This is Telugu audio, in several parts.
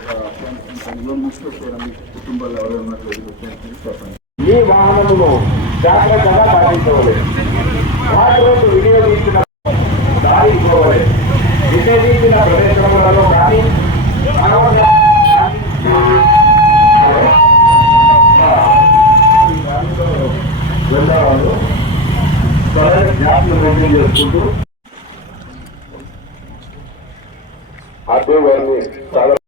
చేసినటువంటి కానీ ఒక పనిలో తీసుకొచ్చారని కుటుంబాలు ఎవరైనా చెప్పండి ఈ వాహనమును జాగ్రత్తగా పాటించవలేదు వాటిలోకి వినియోగించిన దారి ఇవ్వవలేదు నిషేధించిన ప్రదేశములలో కానీ వెళ్ళేవాళ్ళు జ్ఞాపకం చేసుకుంటూ అటు వారిని చాలా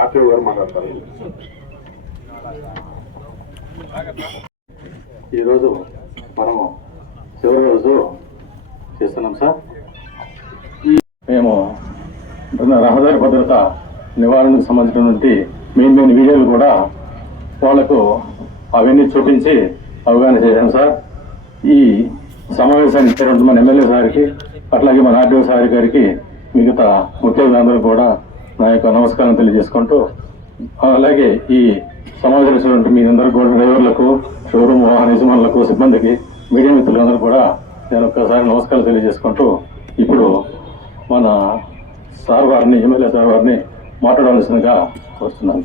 ఆర్టీఓ గారు మాట్లాడతారు ఈరోజు మనము చివరి రోజు చేస్తున్నాం సార్. మేము రహదారి భద్రత నివారణకు సంబంధించినటువంటి మెయిన్ మెయిన్ వీడియోలు కూడా వాళ్ళకు అవన్నీ చూపించి అవగాహన చేశాం సార్. ఈ సమావేశానికి ఇచ్చినటువంటి మన ఎమ్మెల్యే సార్కి అట్లాగే మన ఆర్డీఓ సార్ గారికి మిగతా ముఖ్యులందరూ కూడా నా యొక్క నమస్కారం తెలియజేసుకుంటూ అలాగే ఈ సమావేశం మీ అందరూ కూడా డ్రైవర్లకు షోరూమ్ వాహన యజమానులకు సిబ్బందికి మీడియా మిత్రులందరూ కూడా నేను ఒక్కసారి నమస్కారం తెలియజేసుకుంటూ ఇప్పుడు మన సార్ వారిని ఎమ్మెల్యే సార్ వారిని మాట్లాడవలసిందిగా వస్తున్నాను